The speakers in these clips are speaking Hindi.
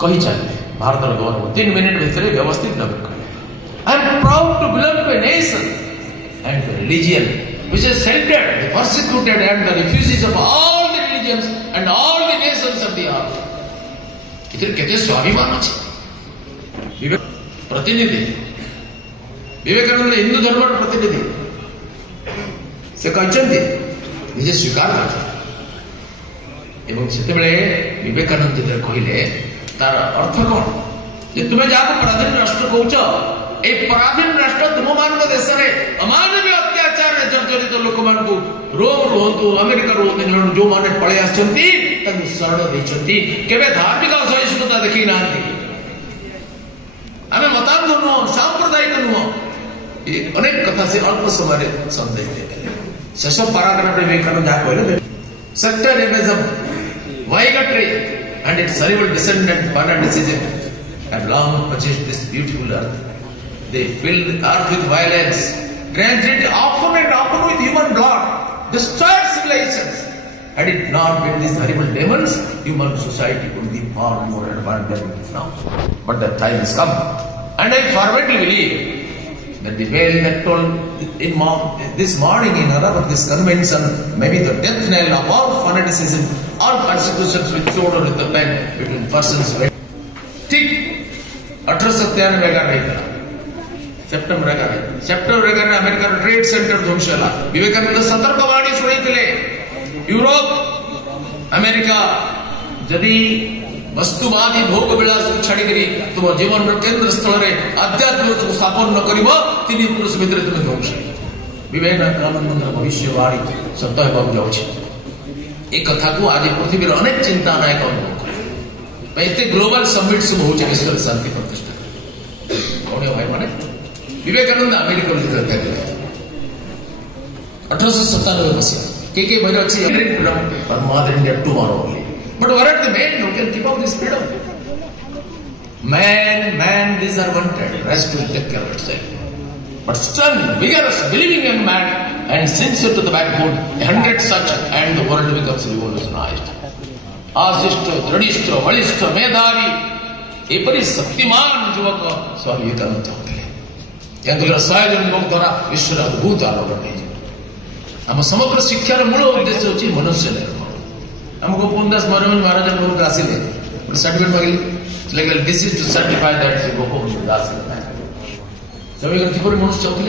कही चलते भारत गौरव 3 मिनट भितर व्यवस्थित भाव कहे I am proud to belong to a nation and the religion which is centered, the persecuted and the refugees of all the religions and all the nations of the earth. इधर कहते स्वाभिमान अच्छे प्रतिनिधि विवेकानंद हिंदू धर्म प्रतिनिधि से कहते निजे स्वीकार कर विवेकानंद जो कहले तार अर्थ कौन जे तुम्हें जहाँ पराधीन राष्ट्र कौच ए पराधीन राष्ट्र तुम मान देश में अमानवीय अत्याचार जर्जरित लोक मान रोम रुहतु अमेरिका रुहतु जो मैंने पलि शरण देते केवे धार्मिक असहिष्णुता देखी ना आम मतांध नुह सांप्रदायिक नुह अनेक कथा से अल्प समय संदेश देते शेष पाराग्राफ विवेकानंद जहाँ कहले sector image of bigotry and its horrible descendant fanaticism have long possessed this beautiful earth. They filled the earth with violence, drenched it often and often with human blood, destroyed civilizations. Had it not been these horrible demons, human society would be far more advanced than it is now. But the time has come, and I fervently believe that the veil that told this morning in Arab, this convention, maybe the death knell of all fanaticism, all persecutions with sword or with the pen between persons. ठीक 1897 का नहीं था सेप्टेम्बर में अमेरिका ट्रेड सेंटर ध्वंस है विवेकानंद सतर्कवाणी शुणी यूरोप अमेरिका जदि वस्तुवादी भोग विलास छाड़ी तुम जीवन केन्द्र स्थल में आध्यात्म को स्थापन न कर 3 पुरुष भितर तुम ध्वंस विवेकानंद भविष्यवाणी सत्य होगा जाऊँगी एक कथा को आज पृथ्वी अनेक चिंता नायक अनुभव करे ग्लोबल समिट सब हो विश्व शांति प्रतिष्ठा कौन भाई माने विवेकानंद अमेरिका 1897 मसीहा के भाई अच्छी mother India tomorrow only but where are the men who can keep up this freedom man these are wanted rest will take care of itself but strong vigorous believing young man and sincere to the backbone 100 such and the world becomes revolutionized आशिष्ट दृढ़िष्ठ बलिष्ठ मेधावी एपरी शक्तिमान युवक स्वामी विवेकानंद चाहते हैं 100 जन युवक द्वारा विश्व अद्भुत आलोक आम समग्र शिक्षार मूल उद्देश्य होची मनुष्य निर्माण आम गोपन दास महाराज बहुत आसिले सर्टिफिकेट मांगले this is to certify that Gopan Das सभी किपर मनुष्य चाहते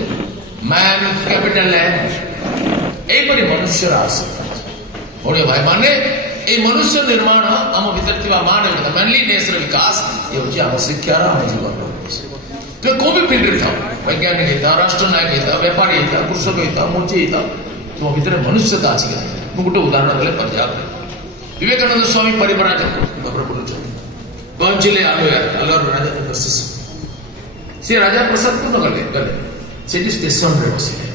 मैन विथ कैपिटल एम एपरी मनुष्य ओडिया भाई माने ए मनुष्य निर्माण आम भीतर मानवता मैनलीनेस विकास ये आम शिक्षा आम जीवन तो को भी फील्ड था वैज्ञानिक होता राष्ट्र नायक होता व्यापारी होता कृषक होता मोची होता तुम भीतर मनुष्यता अच्छी मुझे गोटे उदाहरण देले पर्याप्त विवेकानंद स्वामी परिवराजक पहुंचले आलोर राजा सी राजा प्रसाद को गले से स्टेशन रे बसिले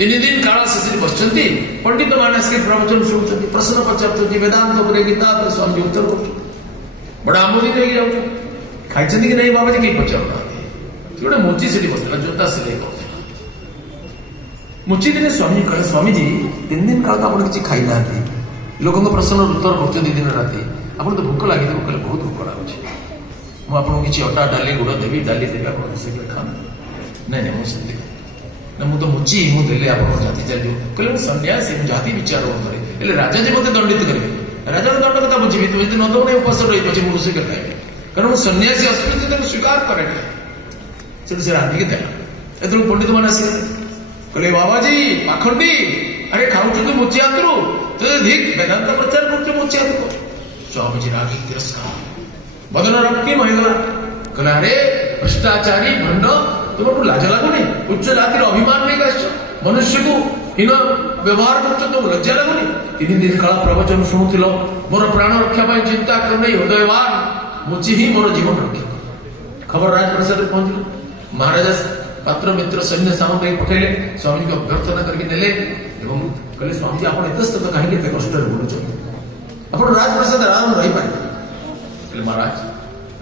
3 दिन काल से बसचंती पंडित माने से प्रवचन शुणुचंती प्रश्न पचारचंती वेदांत उपरे गीता पर स्वामी उत्तर बड़ा आमोदित हो जाऊ खाइचंती कि नहीं बाबा जी कहीं पचारना गोटे मुची से बसला जोता सिलाई करते मुची दिने स्वामी कहे स्वामी जी 3 दिन काल आप किसी खाई ना लोकों प्रश्न उत्तर कर 2 दिन राति आप तो भूख लगे कहले बहुत भूख लगुच मुझे किसी अटा डाली गुड़ देवी डाली देवी आप खाना नहीं मुझे मु तो मुची मुझे आप जाति चलिए कहले सन्यासी जाति विचार करे राजा जी मत दंडित करेंगे राजा दंड कथा बुझी तुम यदि नदो नहीं उपास रही मुझे खाए कारण सन्यासी अस्मिता स्वीकार करे से रांधिक देला एत पंडित मैंने आस कहले बाबा जी पाखंडी अरे खाऊ मुची आंतरू तो धिक वेदांत प्रचार करते मुची आंतरू स्वामी जी रागी तिरस्कार बदन रक्तिम होगा कहला अरे भ्रष्टाचारी भंड तुम लाज लगुनि उच्च जातिर अभिमान नहीं कर मनुष्य को हीन व्यवहार कर तुम लज्जा लगुनि 3 दिन काल प्रवचन शुणुल मोर प्राण रक्षा चिंता करने हृदयवान मुची ही मोर जीवन रक्षा खबर राजप्रसाद पहुंचल महाराजा पात्र मित्र सैन्य सामग्री पठेले स्वामी को अभ्यर्थना करके नेले कहले स्वामी जी आप इतस्तत कहीं कष्ट बुलुच आप राजप्रसाद आराम रही पारे महाराज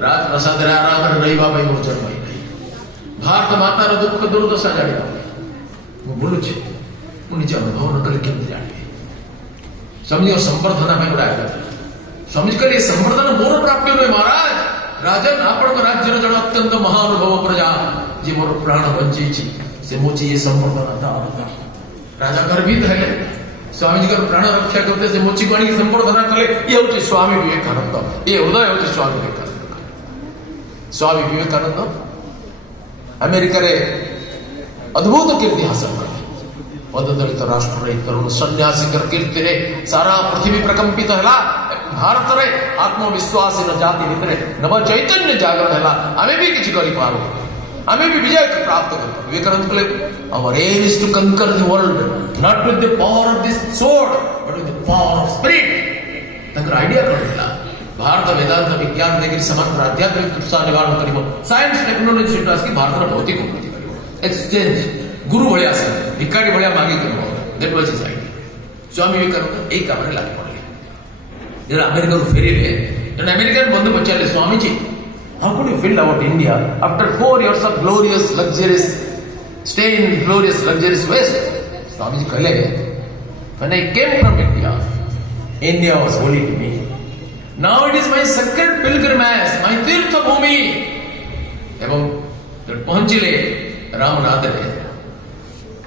राजप्रसाद आराम रहा मोर जन्म भारत मातार दुख दुर्दशा जाना बोलुचे मुझे अनुभव न कले केमती जानी स्वामी संबर्धना गोटे आयोजन स्वामी कहले संवर्धन मोर प्राप्य नुहे महाराज राजन आपण राज्य जन अत्यंत महानुभव प्रजा जे मोर प्राण बंची से मोची ये संवर्धन था राजा गर्भित है स्वामी जी प्राण रक्षा करते से मोची को संवर्धना कले ये होते स्वामी विवेकानंद ये हृदय होते स्वामी विवेकानंद स्वामी विवेकानंद अमेरिका रे अद्भुत कीर्ति हासिल कर पददलित राष्ट्र तरुण सन्यासी कीर्ति रे सारा पृथ्वी प्रकंपित है भारत रे आत्मविश्वास जाति भितर नव चैतन्य जागरण है आमे भी किसी करी पारो आमे भी विजय प्राप्त कर विवेकानंद कहले our aim is to conquer the world not with the power of this sword but with the power of spirit तंकर आइडिया करला भारत वेदांत विज्ञान देखि समग्र आध्यात्मिक तुषा निवारण करिवो साइंस टेक्नोलॉजी सेक्टर की भारत भौतिक उन्नति करिवो एक्सचेंज गुरु भलिया से भिखारी भलिया मांगी करिवो that was his idea Swami Vivekananda एक काम रे लाग पड़ले जरा अमेरिका को फेरिले जन अमेरिकन बंधु पचाले Swami ji how could you feel about India after 4 years of glorious luxurious stay in glorious luxurious west Swami ji कहले when I came from India was holy to me now it is my sacred pilgrimage my tirtha bhumi एवं जब पहुंचले रामनाथ रे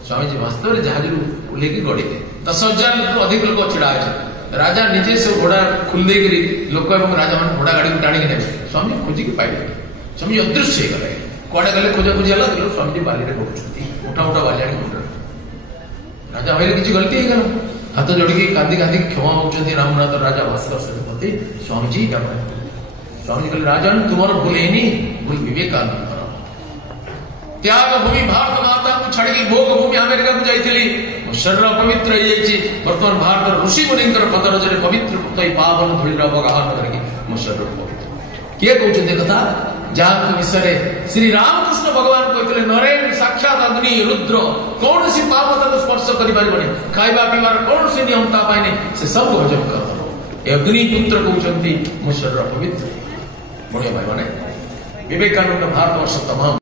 स्वामी जी वास्तव रे जहाज लेके गड़िले 10,000 ରୁ ଅଧିକ लोक छिड़ा अछि राजा निजे से घोड़ा खुल देकरी लोक एवं राजा मान घोड़ा गाड़ी को टाणी के नेबे स्वामी खोजी के पाइले स्वामी अदृश्य गले कोडा गले खोजा खोजी हला स्वामी जी बाली रे बोलछथि मोटा मोटा बालियाणी मुंड राजा होइले किछि गलती हे गल हाथ जोड़ी के कांदी कांदी क्षमा मांगछथि रामनाथ राजा भास्कर सरस्वती स्वामी जी का स्वामी जी कहले राजन तुमर भूल हेनी भूल विवेकानंद त्याग भूमि भारत माता को छाड़ी भोग भूमि अमेरिका को जाइथिली शरीर पवित्र हो जाइछि वर्तमान भारत ऋषि मुनिंकर पदरजरे पवित्र तई पावन धुलिरा बगान करके मो शरीर पवित्र किए कहउछन कथा जहाँ विषय श्री रामकृष्ण भगवान कहते नरेन साक्षात अग्नि रुद्र कौन सी पाप तक स्पर्श कर खाଇବା ପିଇବାର କୌଣସି ନିୟମ ତା ପାଇଁ ନାହିଁ ସେ ସବୁ ହଜମ କରିବ अग्नि पुत्र कहते मो शरीर पवित्र बड़े भाई माने विवेकानंद भारतवर्ष तमाम